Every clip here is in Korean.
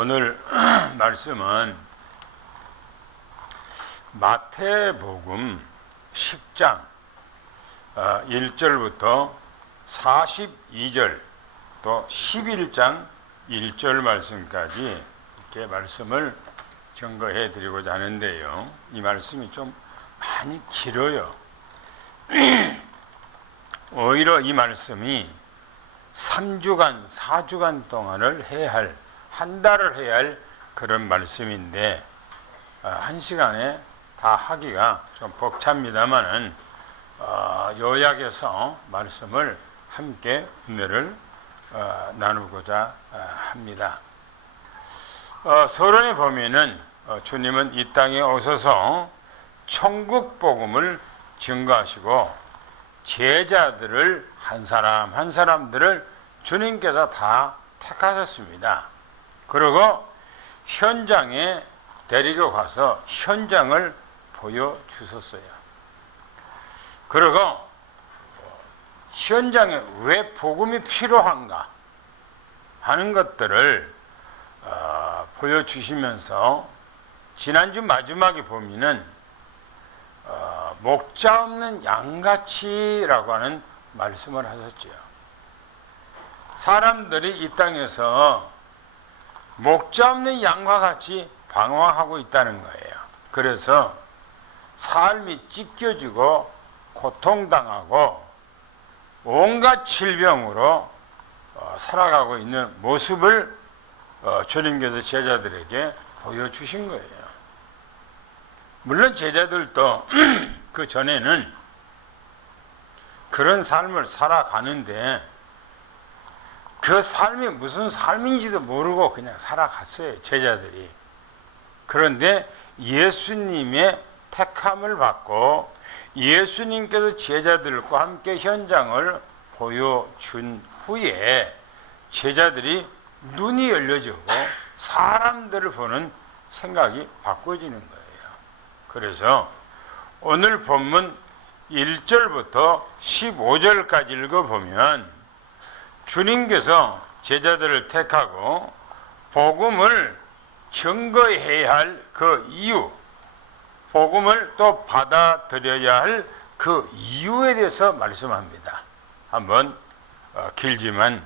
오늘 말씀은 마태복음 10장 1절부터 42절 또 11장 1절 말씀까지 이렇게 말씀을 증거해 드리고자 하는데요. 이 말씀이 좀 많이 길어요. 오히려 이 말씀이 3주간, 4주간 동안을 해야 할, 한 달을 해야 할 그런 말씀인데, 한 시간에 다 하기가 좀 벅찹니다만은, 요약해서 말씀을 함께 은혜를 나누고자 합니다. 서론에 보면은, 주님은 이 땅에 오셔서 천국 복음을 증거하시고, 제자들을 한 사람 한 사람들을 주님께서 다 택하셨습니다. 그리고 현장에 데리고 가서 현장을 보여주셨어요. 그리고 현장에 왜 복음이 필요한가 하는 것들을 보여주시면서 지난주 마지막에 보면은 목자 없는 양같이라고 하는 말씀을 하셨죠. 사람들이 이 땅에서 목자 없는 양과 같이 방황하고 있다는 거예요. 그래서 삶이 찢겨지고 고통당하고 온갖 질병으로 살아가고 있는 모습을 주님께서 제자들에게 보여주신 거예요. 물론 제자들도 그 전에는 그런 삶을 살아가는데 그 삶이 무슨 삶인지도 모르고 그냥 살아갔어요, 제자들이. 그런데 예수님의 택함을 받고 예수님께서 제자들과 함께 현장을 보여준 후에 제자들이 눈이 열려지고 사람들을 보는 생각이 바꿔지는 거예요. 그래서 오늘 본문 1절부터 15절까지 읽어보면 주님께서 제자들을 택하고 복음을 증거해야 할 그 이유, 복음을 또 받아들여야 할 그 이유에 대해서 말씀합니다. 한번 길지만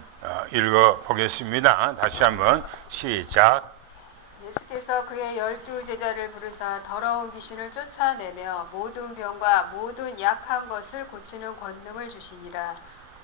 읽어보겠습니다. 다시 한번 시작. 예수께서 그의 12제자를 부르사 더러운 귀신을 쫓아내며 모든 병과 모든 약한 것을 고치는 권능을 주시니라.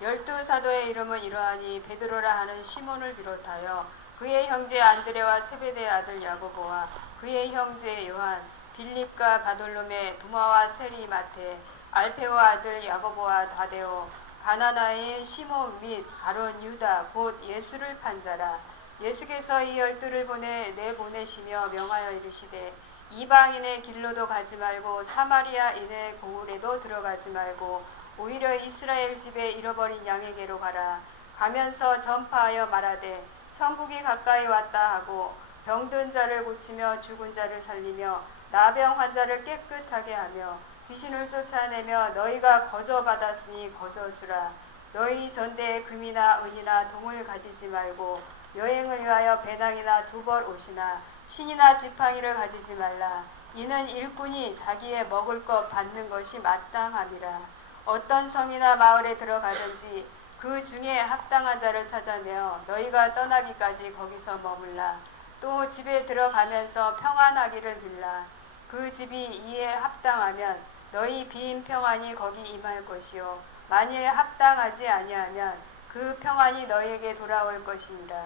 12사도의 이름은 이러하니 베드로라 하는 시몬을 비롯하여 그의 형제 안드레와 세베대의 아들 야고보와 그의 형제 요한, 빌립과 바돌로메, 도마와 세리 마테, 알페오 아들 야고보와 다데오, 가나나의 시몬 및 바론 유다 곧 예수를 판 자라. 예수께서 이 12를 내보내시며 명하여 이르시되 이방인의 길로도 가지 말고 사마리아인의 고을에도 들어가지 말고 오히려 이스라엘 집에 잃어버린 양에게로 가라. 가면서 전파하여 말하되 천국이 가까이 왔다 하고 병든 자를 고치며 죽은 자를 살리며 나병 환자를 깨끗하게 하며 귀신을 쫓아내며 너희가 거저받았으니 거저주라. 너희 전대에 금이나 은이나 동을 가지지 말고 여행을 위하여 배낭이나 두벌 옷이나 신이나 지팡이를 가지지 말라. 이는 일꾼이 자기의 먹을 것 받는 것이 마땅함이라. 어떤 성이나 마을에 들어가든지 그 중에 합당한 자를 찾아내어 너희가 떠나기까지 거기서 머물라. 또 집에 들어가면서 평안하기를 빌라. 그 집이 이에 합당하면 너희 빈 평안이 거기 임할 것이요 만일 합당하지 아니하면 그 평안이 너희에게 돌아올 것이니라.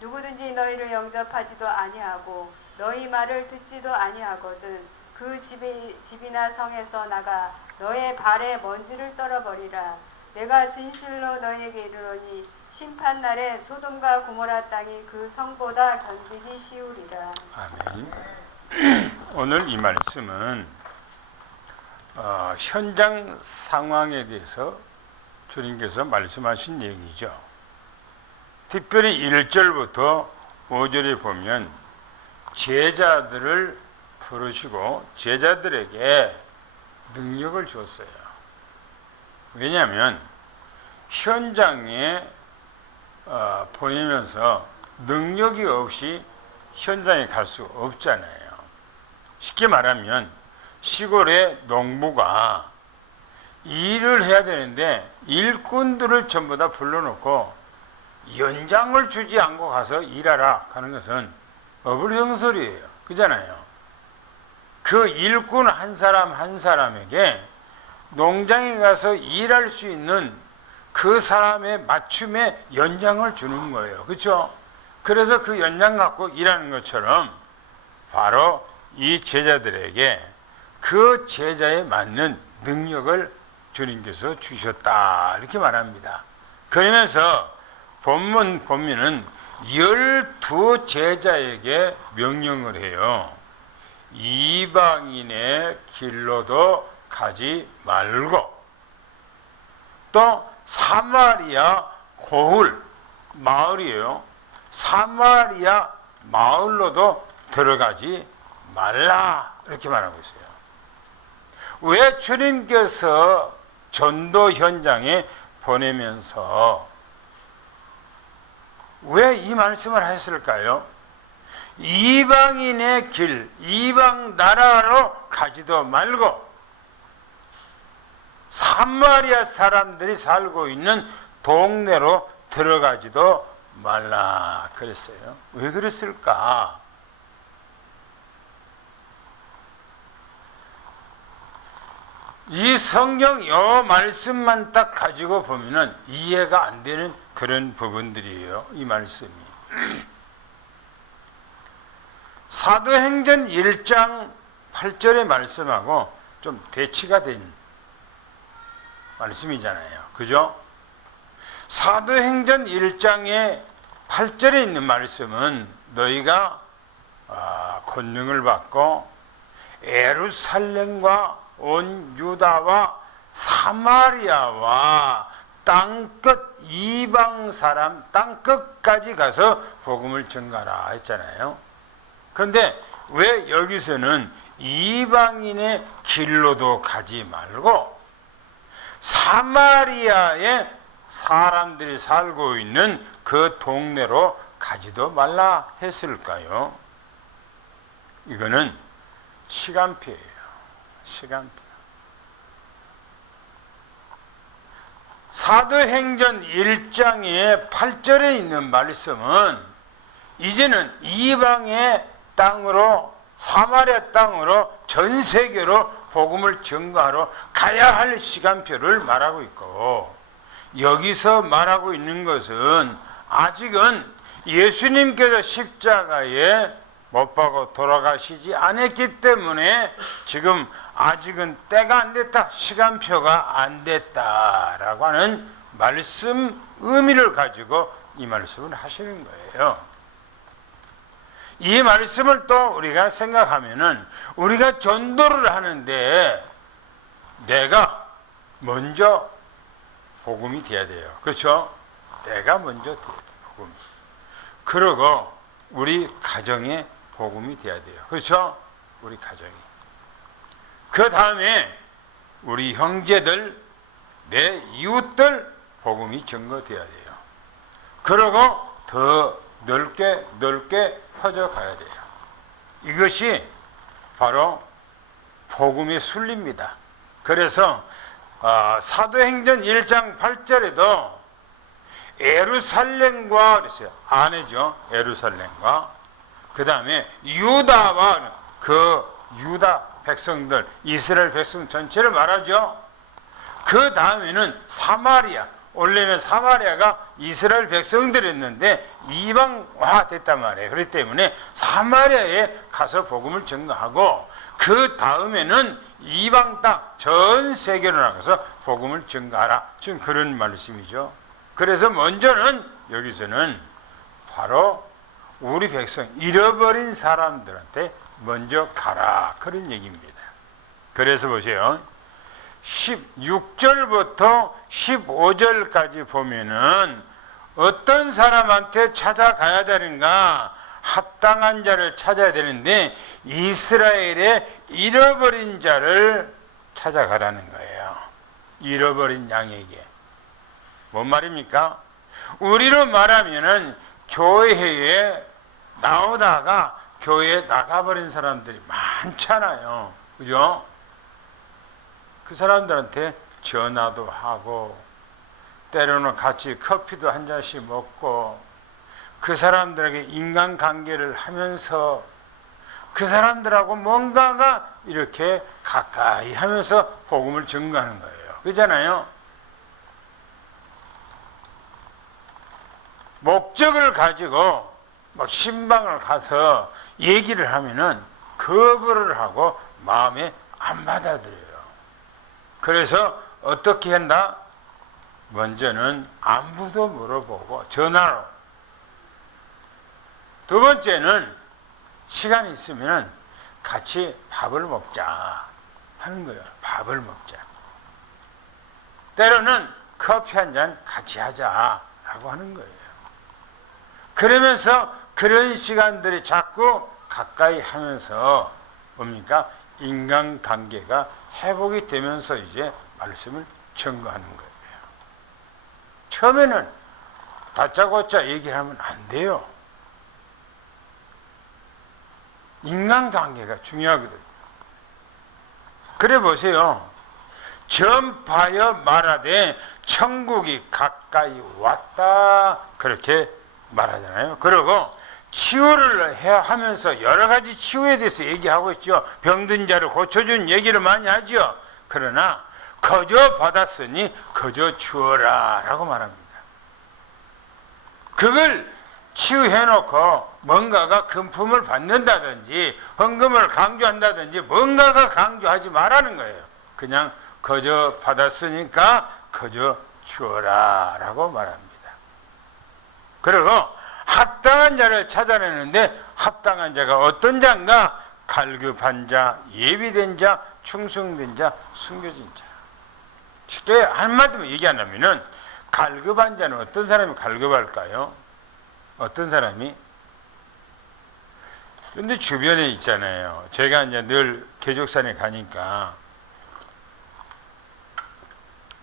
누구든지 너희를 영접하지도 아니하고 너희 말을 듣지도 아니하거든 그 집이나 성에서 나가 너의 발에 먼지를 떨어버리라. 내가 진실로 너희에게 이르노니 심판날에 소돔과 고모라 땅이 그 성보다 견디기 쉬우리라. 아멘. 오늘 이 말씀은 현장 상황에 대해서 주님께서 말씀하신 얘기죠. 특별히 1절부터 5절에 보면 제자들을 부르시고 제자들에게 능력을 줬어요. 왜냐하면 현장에 보이면서 능력이 없이 현장에 갈 수 없잖아요. 쉽게 말하면 시골의 농부가 일을 해야 되는데 일꾼들을 전부 다 불러놓고 연장을 주지 않고 가서 일하라 하는 것은 어불성설이에요. 그잖아요. 그 일꾼 한 사람 한 사람에게 농장에 가서 일할 수 있는 그 사람의 맞춤에 연장을 주는 거예요. 그렇죠? 그래서 그 연장 갖고 일하는 것처럼 바로 이 제자들에게 그 제자에 맞는 능력을 주님께서 주셨다 이렇게 말합니다. 그러면서 본문 보면은 12 제자에게 명령을 해요. 이방인의 길로도 가지 말고 또 사마리아 고을 마을이에요. 사마리아 마을로도 들어가지 말라 이렇게 말하고 있어요. 왜 주님께서 전도 현장에 보내면서 왜 이 말씀을 하셨을까요? 이방인의 길, 이방 나라로 가지도 말고 사마리아 사람들이 살고 있는 동네로 들어가지도 말라 그랬어요. 왜 그랬을까? 이 성경 요 말씀만 딱 가지고 보면은 이해가 안 되는 그런 부분들이에요. 이 말씀이. 사도행전 1장 8절의 말씀하고 좀 대치가 된 말씀이잖아요. 그죠? 사도행전 1장의 8절에 있는 말씀은 너희가 권능을 받고 예루살렘과 온 유다와 사마리아와 땅끝 이방 사람 땅끝까지 가서 복음을 전가라 했잖아요. 그런데 왜 여기서는 이방인의 길로도 가지 말고 사마리아에 사람들이 살고 있는 그 동네로 가지도 말라 했을까요? 이거는 시간표예요. 시간표. 사도행전 1장의 8절에 있는 말씀은 이제는 이방의 땅으로 사마리아 땅으로 전 세계로 복음을 전가하러 가야 할 시간표를 말하고 있고, 여기서 말하고 있는 것은 아직은 예수님께서 십자가에 못 박아 돌아가시지 않았기 때문에 지금 아직은 때가 안 됐다, 시간표가 안 됐다라고 하는 말씀 의미를 가지고 이 말씀을 하시는 거예요. 이 말씀을 또 우리가 생각하면은 우리가 전도를 하는데 내가 먼저 복음이 돼야 돼요. 그렇죠? 내가 먼저 돼야 돼요. 복음이. 그리고 우리 가정에 복음이 돼야 돼요. 그렇죠? 우리 가정이. 그 다음에 우리 형제들, 내 이웃들 복음이 전거돼야 돼요. 그리고 더 넓게 퍼져가야 돼요. 이것이 바로 복음의 순리입니다. 그래서 사도행전 1장 8절에도 예루살렘과 그랬어요. 아내죠. 예루살렘과 그 다음에 유다와 그 유다 백성들, 이스라엘 백성 전체를 말하죠. 그 다음에는 사마리아, 원래는 사마리아가 이스라엘 백성들이었는데 이방화 됐단 말이에요. 그렇기 때문에 사마리아에 가서 복음을 전가하고 그 다음에는 이방 땅 전 세계로 나가서 복음을 전가하라. 지금 그런 말씀이죠. 그래서 먼저는 여기서는 바로 우리 백성, 잃어버린 사람들한테 먼저 가라. 그런 얘기입니다. 그래서 보세요. 16절부터 15절까지 보면은 어떤 사람한테 찾아가야 되는가? 합당한 자를 찾아야 되는데 이스라엘의 잃어버린 자를 찾아가라는 거예요. 잃어버린 양에게. 뭔 말입니까? 우리로 말하면은 교회에 나오다가 교회에 나가버린 사람들이 많잖아요. 그죠? 그 사람들한테 전화도 하고 때로는 같이 커피도 한 잔씩 먹고 그 사람들에게 인간관계를 하면서 그 사람들하고 뭔가가 이렇게 가까이 하면서 복음을 증거하는 거예요. 그렇잖아요? 목적을 가지고 막 신방을 가서 얘기를 하면은 거부를 하고 마음에 안 받아들여요. 그래서 어떻게 한다? 먼저는 안부도 물어보고 전화로. 두 번째는 시간이 있으면 같이 밥을 먹자 하는 거예요. 밥을 먹자. 때로는 커피 한 잔 같이 하자라고 하는 거예요. 그러면서 그런 시간들이 자꾸 가까이 하면서 뭡니까? 인간관계가 회복이 되면서 이제 말씀을 증거하는 거예요. 처음에는 다짜고짜 얘기를 하면 안 돼요. 인간관계가 중요하거든요. 그래 보세요. 전파여 말하되 천국이 가까이 왔다 그렇게 말하잖아요. 그리고 치유를 하면서 여러 가지 치유에 대해서 얘기하고 있죠. 병든 자를 고쳐준 얘기를 많이 하죠. 그러나 거저 받았으니 거저 주어라 라고 말합니다. 그걸 치유해놓고 뭔가가 금품을 받는다든지 헌금을 강조한다든지 뭔가가 강조하지 말라는 거예요. 그냥 거저 받았으니까 거저 주어라 라고 말합니다. 그리고 합당한 자를 찾아내는데 합당한 자가 어떤 자인가? 갈급한 자, 예비된 자, 충성된 자, 숨겨진 자. 쉽게 한마디로 얘기한다면은 갈급한 자는 어떤 사람이 갈급할까요? 어떤 사람이? 그런데 주변에 있잖아요. 제가 이제 늘 개족산에 가니까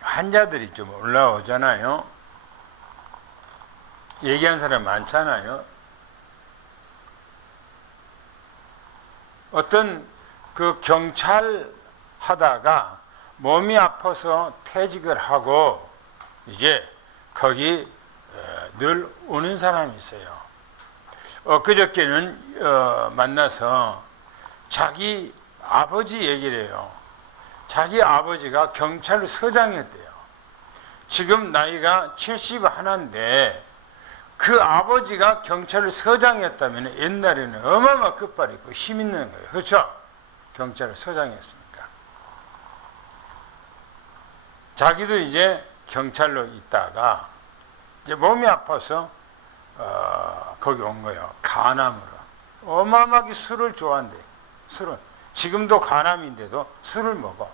환자들이 좀 올라오잖아요. 얘기한 사람 많잖아요. 어떤 그 경찰 하다가 몸이 아파서 퇴직을 하고 이제 거기 늘 오는 사람이 있어요. 그저께는 만나서 자기 아버지 얘기를 해요. 자기 아버지가 경찰서장이었대요. 지금 나이가 71인데 그 아버지가 경찰서장이었다면 옛날에는 어마어마 끝발이 있고 힘 있는 거예요. 그렇죠? 경찰서장이었으니까. 자기도 이제 경찰로 있다가 이제 몸이 아파서 거기 온 거예요. 간암으로. 어마어마하게 술을 좋아한대. 술을. 지금도 간암인데도 술을 먹어.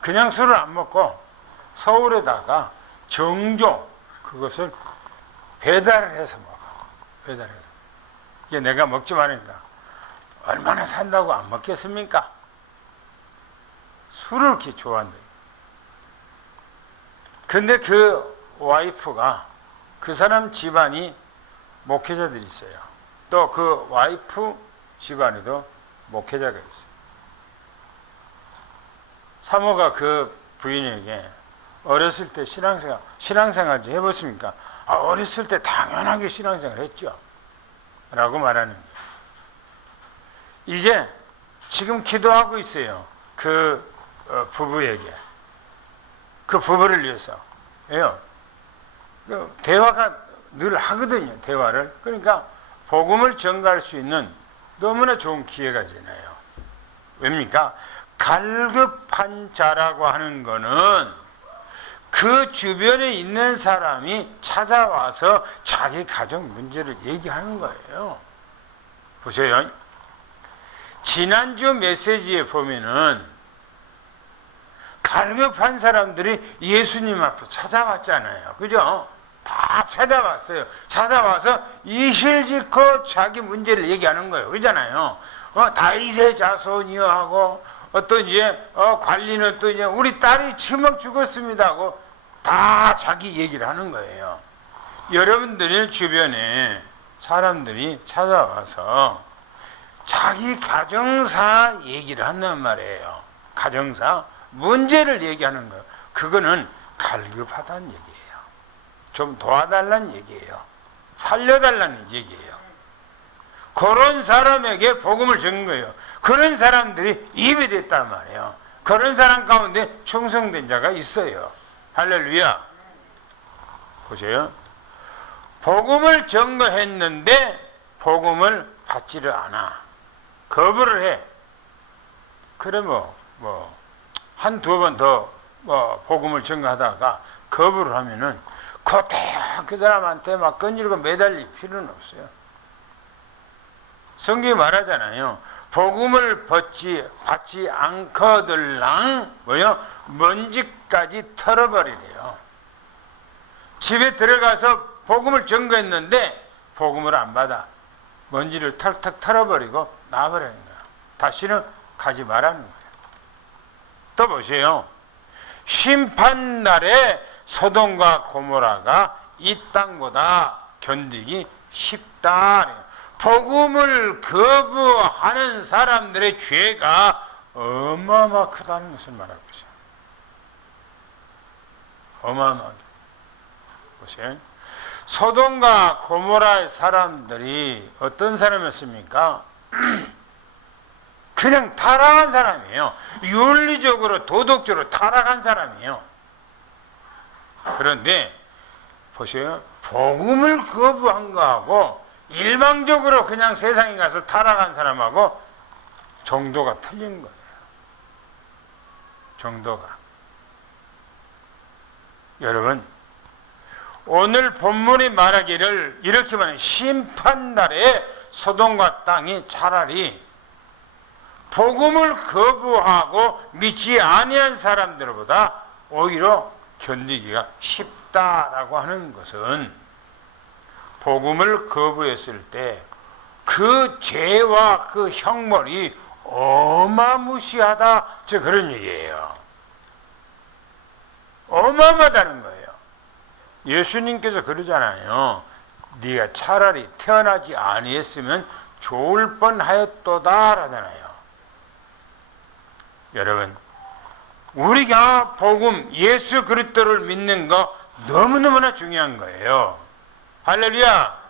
그냥 술을 안 먹고 서울에다가 정종 그것을 배달을 해서 먹어. 배달해서. 이게 내가 먹지 말으니까 얼마나 산다고 안 먹겠습니까? 술을 이렇게 좋아한대. 근데 그 와이프가 그 사람 집안이 목회자들이 있어요. 또 그 와이프 집안에도 목회자가 있어요. 사모가 그 부인에게 어렸을 때 신앙생활 좀 해봤습니까? 어렸을 때 당연하게 신앙생활 했죠. 라고 말하는 거예요. 이제 지금 기도하고 있어요. 그 부부에게. 그 부부를 위해서. 예요. 대화가 늘 하거든요. 대화를. 그러니까 복음을 전가할 수 있는 너무나 좋은 기회가 되나요. 왜입니까? 갈급한 자라고 하는 거는 그 주변에 있는 사람이 찾아와서 자기 가정 문제를 얘기하는 거예요. 보세요. 지난주 메시지에 보면은 갈급한 사람들이 예수님 앞에 찾아왔잖아요. 그죠? 다 찾아왔어요. 찾아와서 이실직고 자기 문제를 얘기하는 거예요. 그러잖아요. 다윗의 자손이요 하고 어떤 이제 관리는 또 이제 우리 딸이 치먹 죽었습니다 하고 다 자기 얘기를 하는 거예요. 여러분들 주변에 사람들이 찾아와서 자기 가정사 얘기를 한단 말이에요. 가정사 문제를 얘기하는 거, 그거는 갈급하다는 얘기예요. 좀 도와달라는 얘기예요. 살려달라는 얘기예요. 그런 사람에게 복음을 준 거예요. 그런 사람들이 입이 됐단 말이에요. 그런 사람 가운데 충성된 자가 있어요. 할렐루야. 보세요. 복음을 전거했는데 복음을 받지를 않아. 거부를 해. 그래 한두 번 더 복음을 전거하다가 거부를 하면은 그 사람한테 막 끈질고 매달릴 필요는 없어요. 성경이 말하잖아요. 복음을 받지 않거들랑 먼지까지 털어버리래요. 집에 들어가서 복음을 전거했는데 복음을 안 받아. 먼지를 탁탁 털어버리고 나와버리는 거야. 다시는 가지 말라는 거예요. 또 보세요. 심판날에 소돔과 고모라가 이 땅보다 견디기 쉽다. 복음을 거부하는 사람들의 죄가 어마어마 크다는 것을 말하고 있어요. 어마어마하게. 보세요. 소돔과 고모라의 사람들이 어떤 사람이었습니까? 그냥 타락한 사람이에요. 윤리적으로 도덕적으로 타락한 사람이에요. 그런데 보세요. 복음을 거부한 거하고 일방적으로 그냥 세상에 가서 타락한 사람하고 정도가 틀린 거예요. 정도가. 여러분, 오늘 본문이 말하기를 이렇게 말해요. 심판날에 소돔과 땅이 차라리 복음을 거부하고 믿지 아니한 사람들보다 오히려 견디기가 쉽다라고 하는 것은 복음을 거부했을 때 그 죄와 그 형벌이 어마무시하다, 저 그런 얘기예요. 어마어마하다는 거예요. 예수님께서 그러잖아요. 네가 차라리 태어나지 아니했으면 좋을 뻔하였도다 라잖아요. 여러분, 우리가 복음 예수 그리스도를 믿는 거 너무너무나 중요한 거예요. 할렐루야.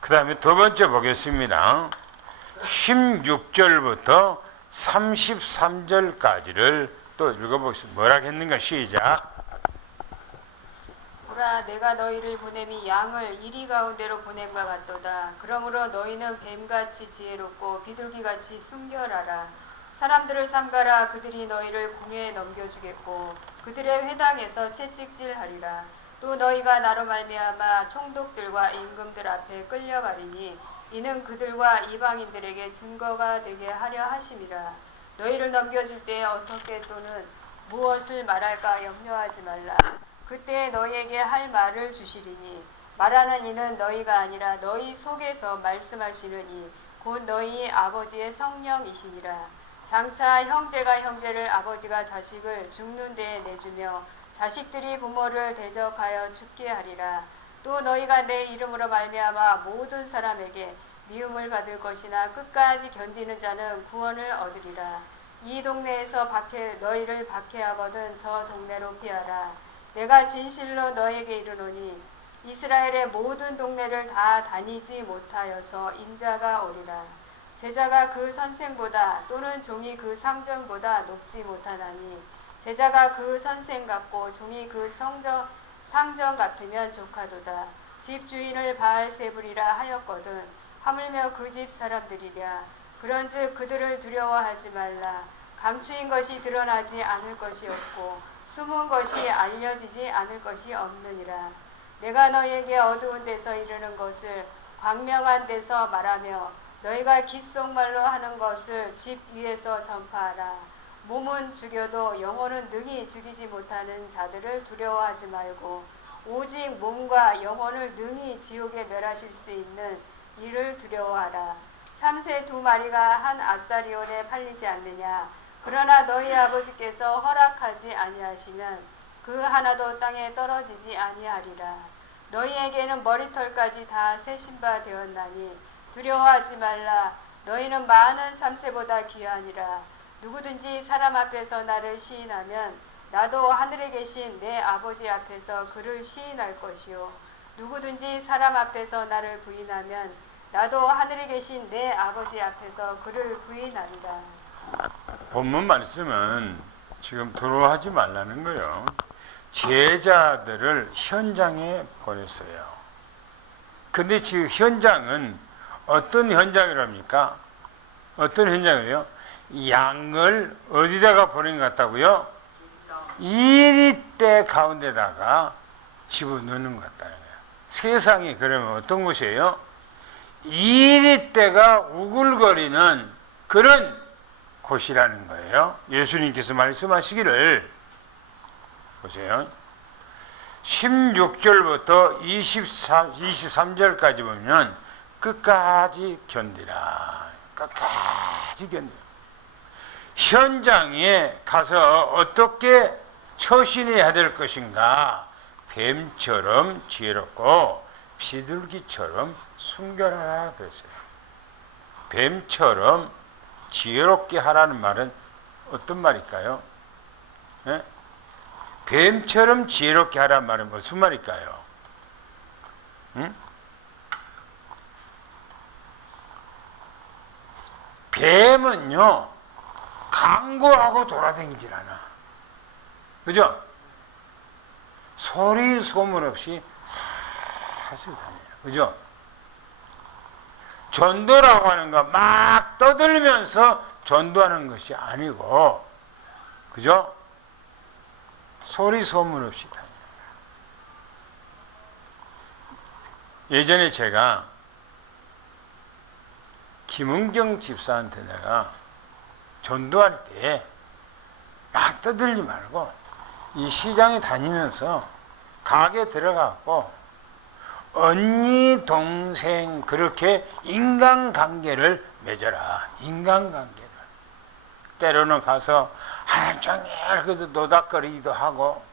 그 다음에 두 번째 보겠습니다. 16절부터 33절까지를 또 읽어보겠습니다. 뭐라 했는가? 시작. 보라, 내가 너희를 보냄이 양을 이리 가운데로 보냄과 같도다. 그러므로 너희는 뱀같이 지혜롭고 비둘기같이 순결하라. 사람들을 삼가라. 그들이 너희를 공에 넘겨주겠고 그들의 회당에서 채찍질하리라. 또 너희가 나로 말미암아 총독들과 임금들 앞에 끌려가리니 이는 그들과 이방인들에게 증거가 되게 하려 하심이라. 너희를 넘겨줄 때에 어떻게 또는 무엇을 말할까 염려하지 말라. 그때 너희에게 할 말을 주시리니 말하는 이는 너희가 아니라 너희 속에서 말씀하시는 이 곧 너희 아버지의 성령이시니라. 장차 형제가 형제를 아버지가 자식을 죽는 데에 내주며 자식들이 부모를 대적하여 죽게 하리라. 또 너희가 내 이름으로 말미암아 모든 사람에게 미움을 받을 것이나 끝까지 견디는 자는 구원을 얻으리라. 이 동네에서 너희를 박해하거든 저 동네로 피하라. 내가 진실로 너에게 이르노니 이스라엘의 모든 동네를 다 다니지 못하여서 인자가 오리라. 제자가 그 선생보다 또는 종이 그 상전보다 높지 못하나니 제자가 그 선생 같고 종이 그 상전 같으면 조카도다. 집 주인을 바알세불이라 하였거든 하물며 그 집 사람들이랴. 그런즉 그들을 두려워하지 말라. 감추인 것이 드러나지 않을 것이 없고 숨은 것이 알려지지 않을 것이 없느니라. 내가 너희에게 어두운 데서 이르는 것을 광명한 데서 말하며 너희가 귓속말로 하는 것을 집 위에서 전파하라. 몸은 죽여도 영혼은 능히 죽이지 못하는 자들을 두려워하지 말고 오직 몸과 영혼을 능히 지옥에 멸하실 수 있는 이를 두려워하라. 참새 2마리가 한 아사리온에 팔리지 않느냐. 그러나 너희 아버지께서 허락하지 아니하시면 그 하나도 땅에 떨어지지 아니하리라. 너희에게는 머리털까지 다 세신 바 되었나니 두려워하지 말라. 너희는 많은 참새보다 귀하니라. 누구든지 사람 앞에서 나를 시인하면 나도 하늘에 계신 내 아버지 앞에서 그를 시인할 것이요. 누구든지 사람 앞에서 나를 부인하면 나도 하늘에 계신 내 아버지 앞에서 그를 부인하리라. 본문 말씀은 지금 두려워하지 말라는 거예요. 제자들을 현장에 보냈어요. 근데 지금 현장은 어떤 현장이랍니까? 어떤 현장이에요? 양을 어디다가 보낸 것 같다고요? 이리대 가운데다가 집어넣는 것 같다는 거예요. 세상이 그러면 어떤 곳이에요? 이리대가 우글거리는 그런 곳이라는 거예요. 예수님께서 말씀하시기를 보세요. 16절부터 23절까지 보면 끝까지 견디라. 끝까지 견디라. 현장에 가서 어떻게 처신해야 될 것인가? 뱀처럼 지혜롭고 비둘기처럼 순결하라 그랬어요. 뱀처럼 지혜롭게 하라는 말은 어떤 말일까요? 네? 뱀처럼 지혜롭게 하라는 말은 무슨 말일까요? 응? 뱀은요, 강구하고 돌아다니질 않아. 그죠? 소리 소문 없이 사슬 다녀요. 그죠? 전도라고 하는 거 막 떠들면서 전도하는 것이 아니고, 그죠? 소리 소문 없이 다녀요. 예전에 제가 김은경 집사한테 내가 전도할 때 막 떠들지 말고 이 시장에 다니면서 가게 들어가고 언니 동생 그렇게 인간관계를 맺어라. 인간관계를. 때로는 가서 하루 종일 그래서 노닥거리기도 하고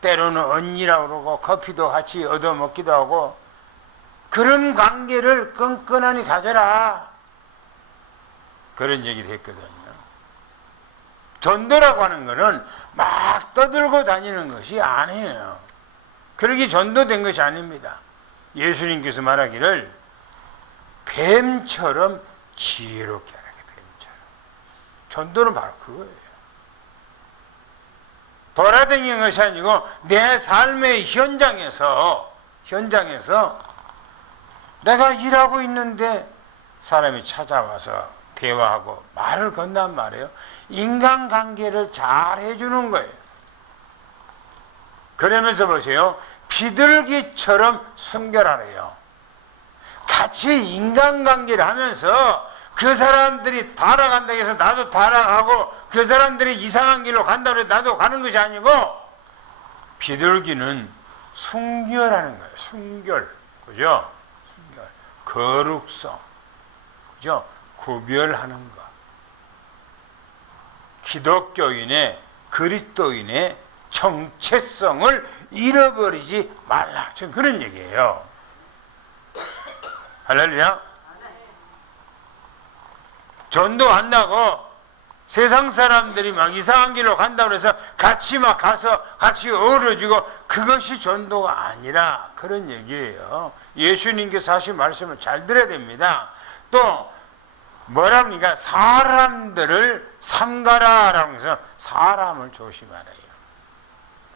때로는 언니라고 그러고 커피도 같이 얻어먹기도 하고 그런 관계를 끈끈하니 가져라. 그런 얘기를 했거든요. 전도라고 하는 것은 막 떠들고 다니는 것이 아니에요. 그렇게 전도된 것이 아닙니다. 예수님께서 말하기를 뱀처럼 지혜롭게 하라. 뱀처럼. 전도는 바로 그거예요. 돌아다니는 것이 아니고 내 삶의 현장에서 내가 일하고 있는데 사람이 찾아와서 대화하고 말을 건단 말이에요. 인간관계를 잘 해주는 거예요. 그러면서 보세요. 비둘기처럼 순결하래요. 같이 인간관계를 하면서 그 사람들이 타락한다고 해서 나도 타락하고 그 사람들이 이상한 길로 간다고 해서 나도 가는 것이 아니고 비둘기는 순결하는 거예요. 순결. 그죠? 순결. 거룩성. 그죠? 구별하는 것. 기독교인의 그리스도인의 정체성을 잃어버리지 말라. 지금 그런 얘기예요. 할렐루야. 전도한다고 세상 사람들이 막 이상한 길로 간다고 해서 같이 막 가서 같이 어우러지고 그것이 전도가 아니라 그런 얘기예요. 예수님께서 하신 말씀을 잘 들어야 됩니다. 또 뭐랍니까? 사람들을 삼가라라고 해서 사람을 조심하래요.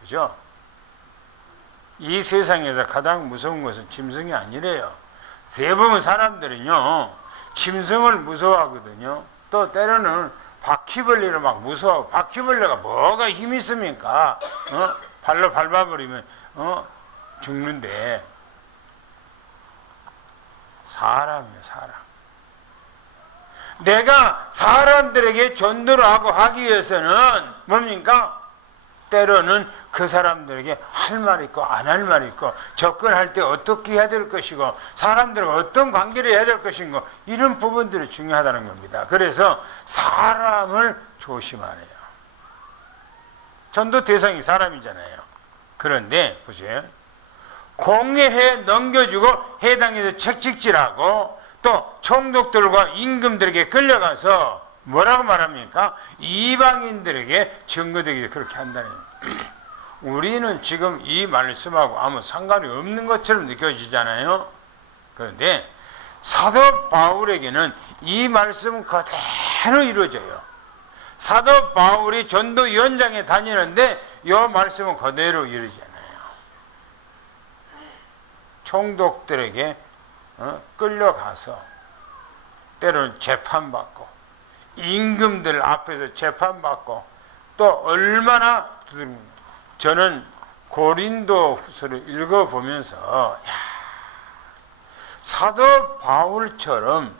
그죠? 이 세상에서 가장 무서운 것은 짐승이 아니래요. 대부분 사람들은요, 짐승을 무서워하거든요. 또 때로는 바퀴벌레를 막 무서워하고, 바퀴벌레가 뭐가 힘이 있습니까? 발로 밟아버리면, 죽는데. 사람이에요, 사람. 내가 사람들에게 전도를 하고 하기 위해서는 뭡니까? 때로는 그 사람들에게 할 말 있고 안 할 말 있고 접근할 때 어떻게 해야 될 것이고 사람들과 어떤 관계를 해야 될 것인고 이런 부분들이 중요하다는 겁니다. 그래서 사람을 조심하래요. 전도 대상이 사람이잖아요. 그런데 보세요. 공개해 넘겨주고 해당에서 책찍질하고 또 총독들과 임금들에게 끌려가서 뭐라고 말합니까? 이방인들에게 증거되게 그렇게 한다는 거예요. 우리는 지금 이 말씀하고 아무 상관이 없는 것처럼 느껴지잖아요. 그런데 사도 바울에게는 이 말씀은 그대로 이루어져요. 사도 바울이 전도 현장에 다니는데 이 말씀은 그대로 이루어지잖아요. 총독들에게 끌려가서 때로는 재판받고 임금들 앞에서 재판받고 또 얼마나 저는 고린도 후서를 읽어보면서 사도 바울처럼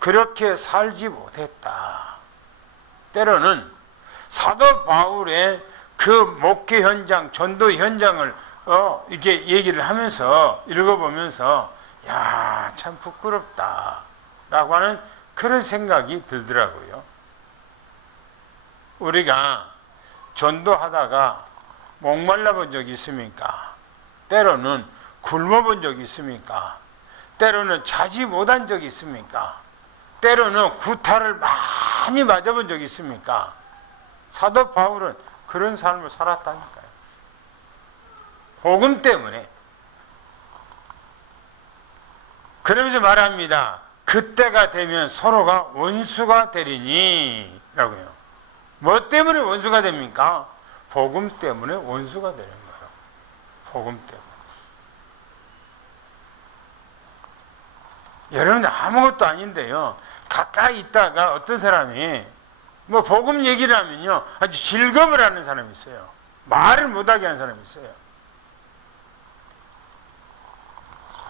그렇게 살지 못했다. 때로는 사도 바울의 그 목회 현장, 전도 현장을 이렇게 얘기를 하면서 읽어보면서 참 부끄럽다 라고 하는 그런 생각이 들더라고요. 우리가 전도하다가 목말라 본 적이 있습니까? 때로는 굶어 본 적이 있습니까? 때로는 자지 못한 적이 있습니까? 때로는 구타를 많이 맞아본 적이 있습니까? 사도 바울은 그런 삶을 살았다니까요. 복음 때문에. 그러면서 말합니다. 그때가 되면 서로가 원수가 되리니 라고요. 뭐 때문에 원수가 됩니까? 복음 때문에 원수가 되는 거예요. 복음 때문에. 여러분 아무것도 아닌데요. 가까이 있다가 어떤 사람이 뭐 복음 얘기를 하면요. 아주 즐거움을 하는 사람이 있어요. 말을 못하게 하는 사람이 있어요.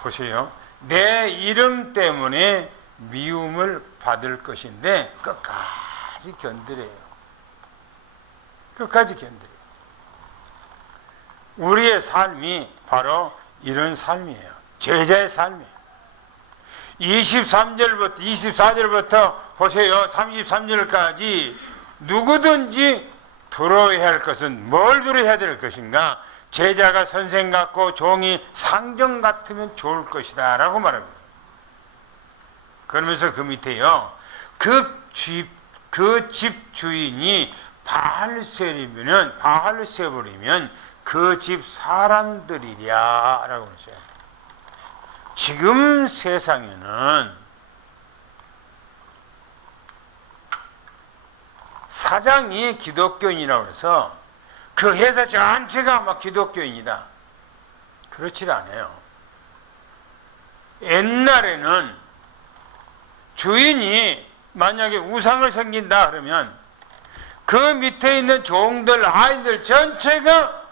보세요. 내 이름 때문에 미움을 받을 것인데 끝까지 견디래요. 끝까지 견디래요. 우리의 삶이 바로 이런 삶이에요. 제자의 삶이에요. 23절부터 24절부터 보세요. 33절까지 누구든지 두려워해야 할 것은 뭘 두려워해야 될 것인가? 제자가 선생 같고 종이 상정 같으면 좋을 것이다 라고 말합니다. 그러면서 그 밑에요. 그 집 주인이 바알을 세버리면 그 집 사람들이랴 라고 그러죠. 지금 세상에는 사장이 기독교인이라고 해서 그 회사 전체가 막 기독교인이다. 그렇지 않아요. 옛날에는 주인이 만약에 우상을 섬긴다 그러면 그 밑에 있는 종들, 아이들 전체가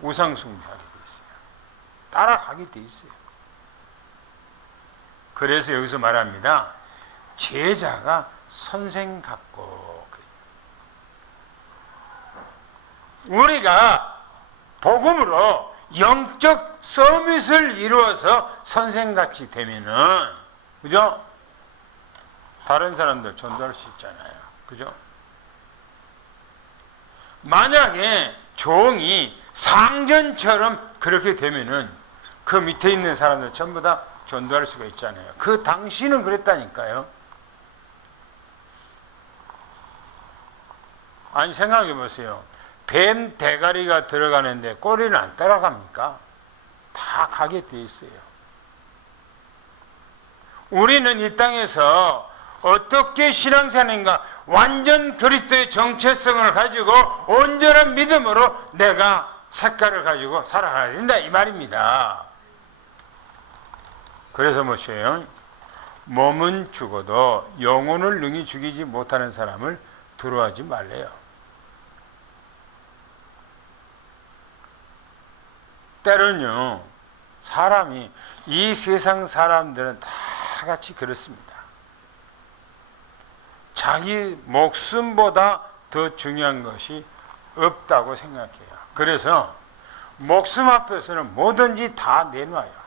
우상 숭배하게 돼 있어요. 따라가게 돼 있어요. 그래서 여기서 말합니다. 제자가 선생 같고. 우리가 복음으로 영적 서밋을 이루어서 선생같이 되면은, 그죠? 다른 사람들 전도할 수 있잖아요. 그죠? 만약에 종이 상전처럼 그렇게 되면은 그 밑에 있는 사람들 전부 다 전도할 수가 있잖아요. 그 당시는 그랬다니까요. 아니 생각해 보세요. 뱀 대가리가 들어가는데 꼬리는 안 따라갑니까? 다 가게 돼 있어요. 우리는 이 땅에서 어떻게 신앙생활인가? 완전 그리스도의 정체성을 가지고 온전한 믿음으로 내가 색깔을 가지고 살아가야 된다 이 말입니다. 그래서 뭐예요? 몸은 죽어도 영혼을 능히 죽이지 못하는 사람을 두려워하지 말래요. 때로는요, 사람이, 이 세상 사람들은 다 같이 그렇습니다. 자기 목숨보다 더 중요한 것이 없다고 생각해요. 그래서 목숨 앞에서는 뭐든지 다 내놔요.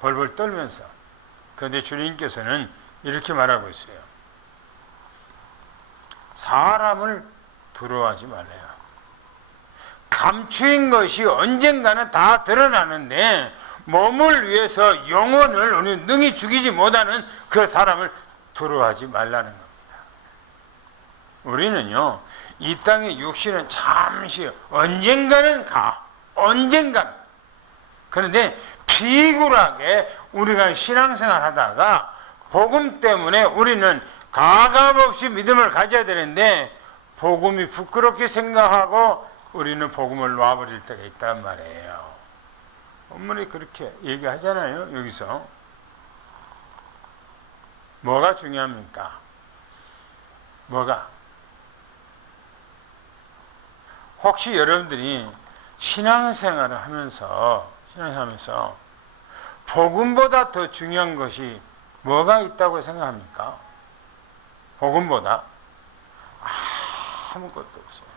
벌벌 떨면서. 그런데 주님께서는 이렇게 말하고 있어요. 사람을 두려워하지 말래요. 감추인 것이 언젠가는 다 드러나는데 몸을 위해서 영혼을 우리는 능히 죽이지 못하는 그 사람을 두려워하지 말라는 겁니다. 우리는요, 이 땅의 육신은 잠시 언젠가는 언젠가는. 그런데 비굴하게 우리가 신앙생활 하다가 복음 때문에 우리는 가감없이 믿음을 가져야 되는데 복음이 부끄럽게 생각하고 우리는 복음을 놔버릴 때가 있단 말이에요. 본문이 그렇게 얘기하잖아요. 여기서 뭐가 중요합니까? 뭐가? 혹시 여러분들이 신앙생활을 하면서 복음보다 더 중요한 것이 뭐가 있다고 생각합니까? 복음보다 아무것도 없어요.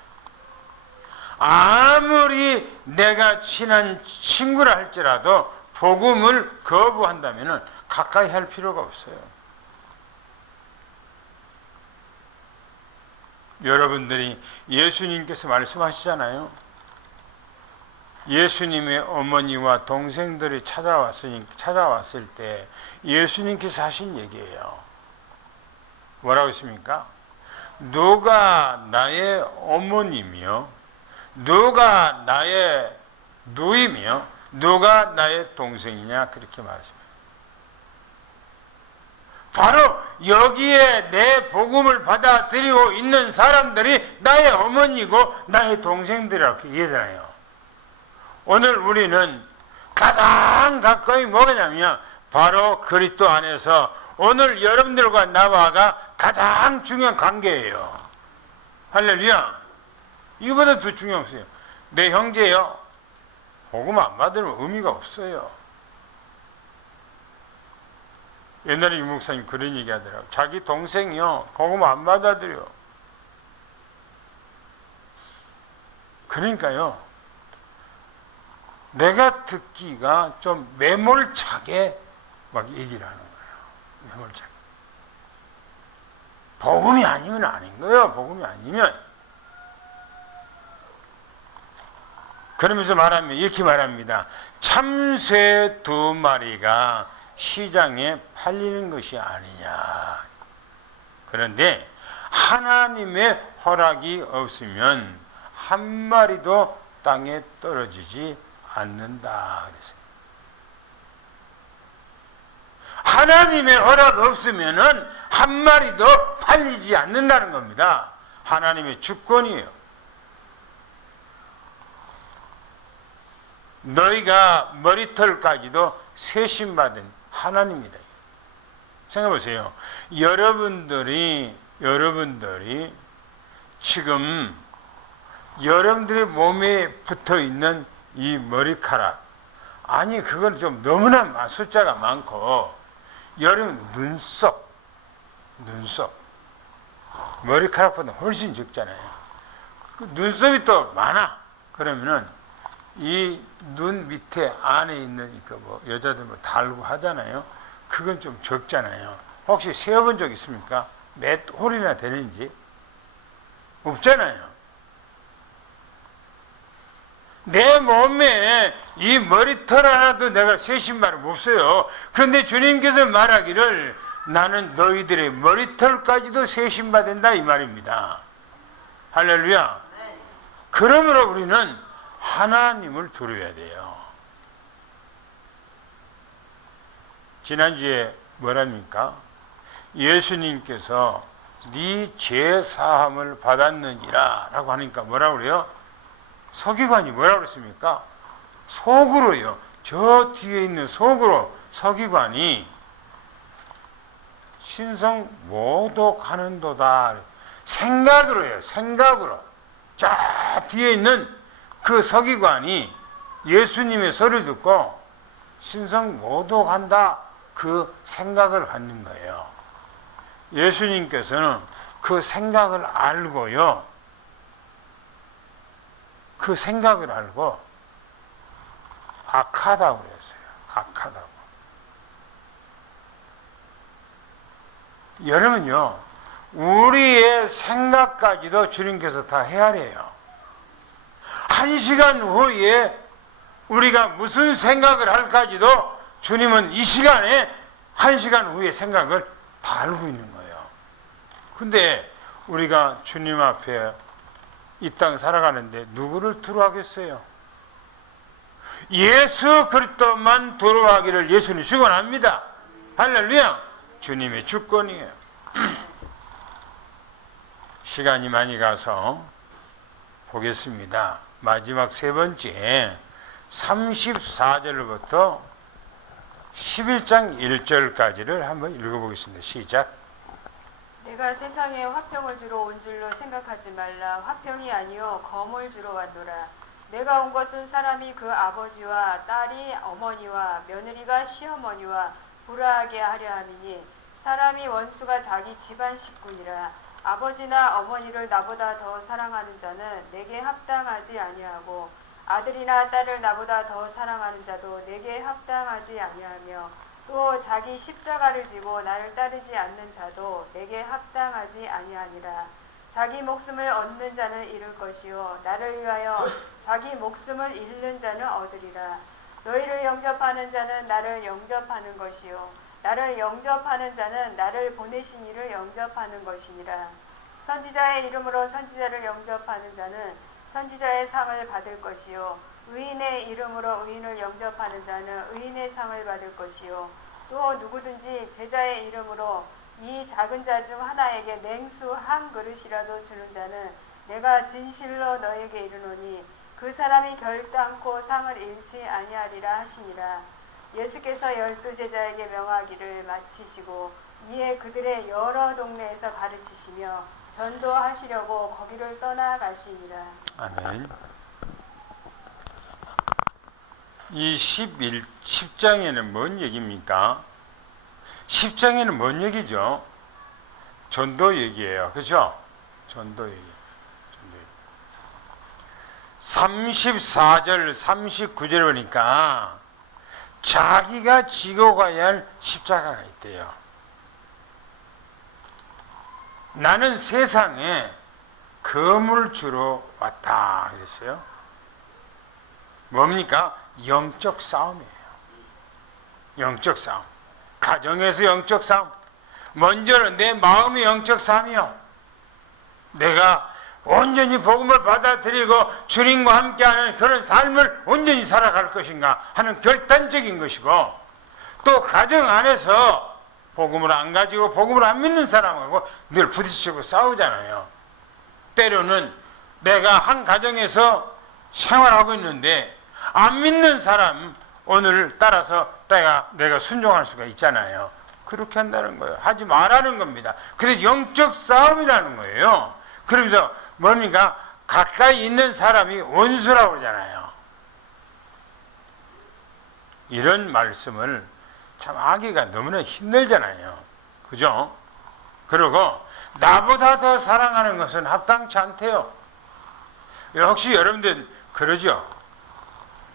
아무리 내가 친한 친구라 할지라도 복음을 거부한다면 가까이 할 필요가 없어요. 여러분들이 예수님께서 말씀하시잖아요. 예수님의 어머니와 동생들이 찾아왔을 때 예수님께서 하신 얘기예요. 뭐라고 했습니까? 누가 나의 어머니며 누가 나의 누이며 누가 나의 동생이냐 그렇게 말했습니다. 바로 여기에 내 복음을 받아들이고 있는 사람들이 나의 어머니고 나의 동생들이라고 얘기하잖아요. 오늘 우리는 가장 가까이 뭐냐면 바로 그리스도 안에서 오늘 여러분들과 나와가 가장 중요한 관계예요. 할렐루야. 이거보다 더 중요한 없어요. 내 형제요. 복음 안 받으면 의미가 없어요. 옛날에 유 목사님 그런 얘기 하더라고요. 자기 동생이요. 복음 안 받아들여. 그러니까요. 내가 듣기가 좀 매몰차게 막 얘기를 하는 거예요. 매몰차게. 복음이 아니면 아닌 거예요. 복음이 아니면. 그러면서 이렇게 말합니다. 참새 2마리가 시장에 팔리는 것이 아니냐. 그런데 하나님의 허락이 없으면 한 마리도 땅에 떨어지지 않는다. 그랬어요. 하나님의 허락 없으면은 한 마리도 팔리지 않는다는 겁니다. 하나님의 주권이에요. 너희가 머리털까지도 세심받은 하나님이다. 생각해보세요. 여러분들이 지금 여러분들의 몸에 붙어있는 이 머리카락, 아니 그건 좀 너무나 숫자가 많고, 여러분 눈썹 머리카락보다 훨씬 적잖아요. 그 눈썹이 또 많아. 그러면은 이 눈 밑에 안에 있는 여자들 달고 하잖아요. 그건 좀 적잖아요. 혹시 세어본 적 있습니까? 몇 홀이나 되는지? 없잖아요. 내 몸에 이 머리털 하나도 내가 세심발은 없어요. 그런데 주님께서 말하기를 나는 너희들의 머리털까지도 세심받는다 이 말입니다. 할렐루야. 그러므로 우리는 하나님을 두려워야 돼요. 지난주에 뭐랍니까? 예수님께서 네 죄 사함을 받았느니라 라고 하니까 뭐라고 그래요? 서기관이 뭐라고 그랬습니까? 속으로요. 저 뒤에 있는 속으로 서기관이 신성 모독하는도다. 생각으로요. 생각으로. 저 뒤에 있는 그 서기관이 예수님의 소리를 듣고 신성 모독한다. 그 생각을 갖는 거예요. 예수님께서는 그 생각을 알고요. 그 생각을 알고 악하다고 그랬어요. 악하다고. 여러분요, 우리의 생각까지도 주님께서 다 헤아려요. 1시간 후에 우리가 무슨 생각을 할까지도 주님은 이 시간에 1시간 후에 생각을 다 알고 있는 거예요. 근데 우리가 주님 앞에 이 땅 살아가는데 누구를 두려워하겠어요? 예수 그리스도만 두려워하기를 예수는 축원합니다. 할렐루야. 주님의 주권이에요. 시간이 많이 가서 보겠습니다. 마지막 세 번째 34절부터 11장 1절까지를 한번 읽어보겠습니다. 시작. 내가 세상에 화평을 주러 온 줄로 생각하지 말라. 화평이 아니요 검을 주러 왔노라. 내가 온 것은 사람이 그 아버지와 딸이 어머니와 며느리가 시어머니와 불화하게 하려 함이니 사람이 원수가 자기 집안 식구니라. 아버지나 어머니를 나보다 더 사랑하는 자는 내게 합당하지 아니하고 아들이나 딸을 나보다 더 사랑하는 자도 내게 합당하지 아니하며 또 자기 십자가를 지고 나를 따르지 않는 자도 내게 합당하지 아니하니라. 자기 목숨을 얻는 자는 잃을 것이요 나를 위하여 자기 목숨을 잃는 자는 얻으리라. 너희를 영접하는 자는 나를 영접하는 것이요 나를 영접하는 자는 나를 보내신 이를 영접하는 것이니라. 선지자의 이름으로 선지자를 영접하는 자는 선지자의 상을 받을 것이요 의인의 이름으로 의인을 영접하는 자는 의인의 상을 받을 것이요 또 누구든지 제자의 이름으로 이 작은 자 중 하나에게 냉수 한 그릇이라도 주는 자는 내가 진실로 너에게 이르노니 그 사람이 결단코 상을 잃지 아니하리라 하시니라. 예수께서 12제자에게 명하기를 마치시고 이에 그들의 여러 동네에서 가르치시며 전도하시려고 거기를 떠나가시니라. 아멘. 이 10장에는 뭔 얘기입니까? 10장에는 뭔 얘기죠? 전도 얘기예요. 그죠? 전도 얘기. 34절, 39절 보니까 자기가 지고 가야 할 십자가가 있대요. 나는 세상에 검을 주러 왔다 그랬어요. 뭡니까? 영적 싸움이에요. 영적 싸움. 가정에서 영적 싸움. 먼저는 내 마음의 영적 싸움이요. 내가 온전히 복음을 받아들이고 주님과 함께하는 그런 삶을 온전히 살아갈 것인가 하는 결단적인 것이고, 또 가정 안에서 복음을 안 가지고 복음을 안 믿는 사람하고 늘 부딪히고 싸우잖아요. 때로는 내가 한 가정에서 생활하고 있는데 안 믿는 사람 오늘 따라서 내가 순종할 수가 있잖아요. 그렇게 한다는 거예요. 하지 말라는 겁니다. 그래서 영적 싸움이라는 거예요. 그러면서 뭡니까? 가까이 있는 사람이 원수라고 그러잖아요. 이런 말씀을 참 하기가 너무나 힘들잖아요. 그죠? 그리고 나보다 더 사랑하는 것은 합당치 않대요. 혹시 여러분들 그러죠?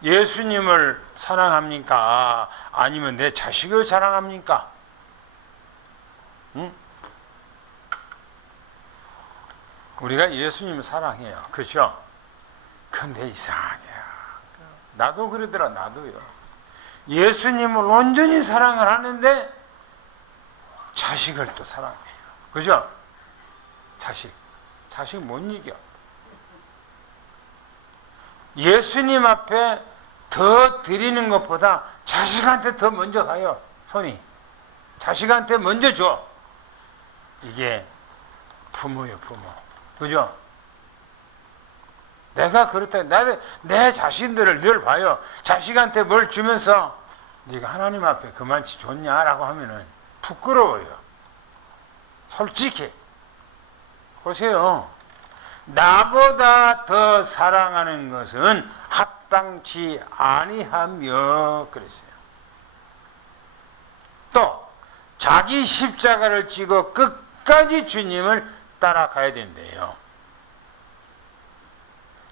예수님을 사랑합니까? 아니면 내 자식을 사랑합니까? 응? 우리가 예수님을 사랑해요. 그렇죠? 근데 이상해요. 나도 그러더라. 나도요. 예수님을 온전히 사랑을 하는데 자식을 또 사랑해요. 그죠? 자식 못 이겨. 예수님 앞에 더 드리는 것보다 자식한테 더 먼저 가요. 손이. 자식한테 먼저 줘. 이게 부모예요, 부모. 그죠? 내가 그렇다. 내 자신들을 늘 봐요. 자식한테 뭘 주면서 네가 하나님 앞에 그만치 줬냐라고 하면은 부끄러워요. 솔직히. 보세요. 나보다 더 사랑하는 것은 합당치 아니하며 그랬어요. 또 자기 십자가를 지고 끝까지 주님을 따라가야 된대요.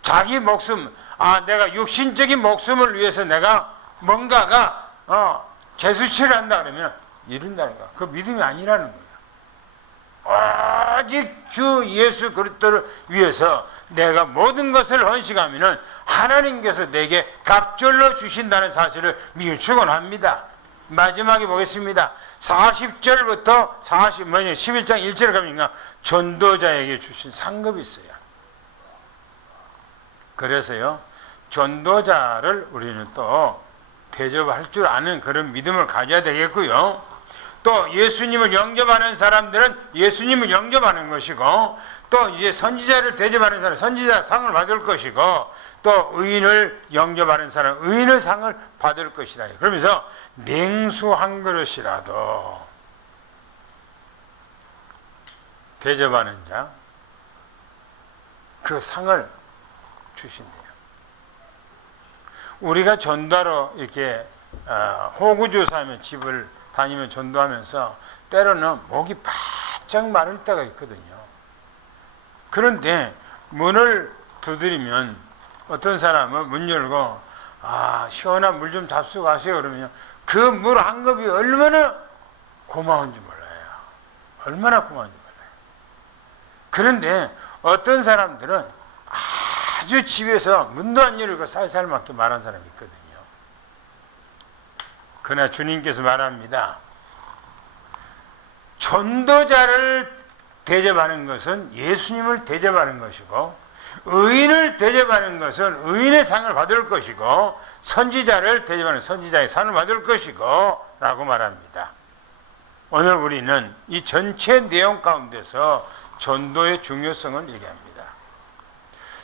자기 목숨, 내가 육신적인 목숨을 위해서 내가 뭔가가 재수치를 한다 그러면 이른다는 거야. 그 믿음이 아니라는 거예요. 오직 주 예수 그리스도를 위해서 내가 모든 것을 헌신하면은 하나님께서 내게 갑절로 주신다는 사실을 미리 축원합니다. 마지막에 보겠습니다. 40절부터 11장 1절에 가면 전도자에게 주신 상급이 있어요. 그래서요, 전도자를 우리는 또 대접할 줄 아는 그런 믿음을 가져야 되겠고요. 또 예수님을 영접하는 사람들은 예수님을 영접하는 것이고, 또 이제 선지자를 대접하는 사람 선지자 상을 받을 것이고, 또 의인을 영접하는 사람 의인의 상을 받을 것이다. 그러면서 냉수 한 그릇이라도 대접하는 자 그 상을 주신대요. 우리가 전도하러 이렇게 호구조사하며 집을 다니면 전도하면서 때로는 목이 바짝 마를 때가 있거든요. 그런데 문을 두드리면 어떤 사람은 문 열고 시원한 물 좀 잡수고 가세요 그러면 그 물 한 겁이 얼마나 고마운지 몰라요. 얼마나 고마운지 몰라요. 그런데 어떤 사람들은 아주 집에서 문도 안 열고 살살맞게 말한 사람이 있거든요. 그러나 주님께서 말합니다. 전도자를 대접하는 것은 예수님을 대접하는 것이고, 의인을 대접하는 것은 의인의 상을 받을 것이고, 선지자를 대접하는 선지자의 상을 받을 것이고 라고 말합니다. 오늘 우리는 이 전체 내용 가운데서 전도의 중요성을 얘기합니다.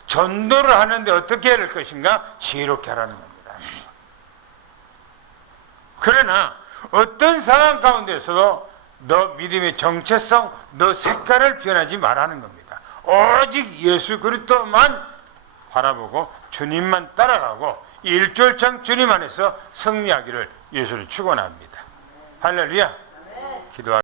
전도를 하는데 어떻게 해야 할 것인가? 지혜롭게 하라는 겁니다. 그러나 어떤 상황 가운데서도 너 믿음의 정체성, 너 색깔을 변하지 말라는 겁니다. 오직 예수 그리스도만 바라보고 주님만 따라가고 일절창 주님 안에서 승리하기를 예수를 축원합니다. 할렐루야. 기도하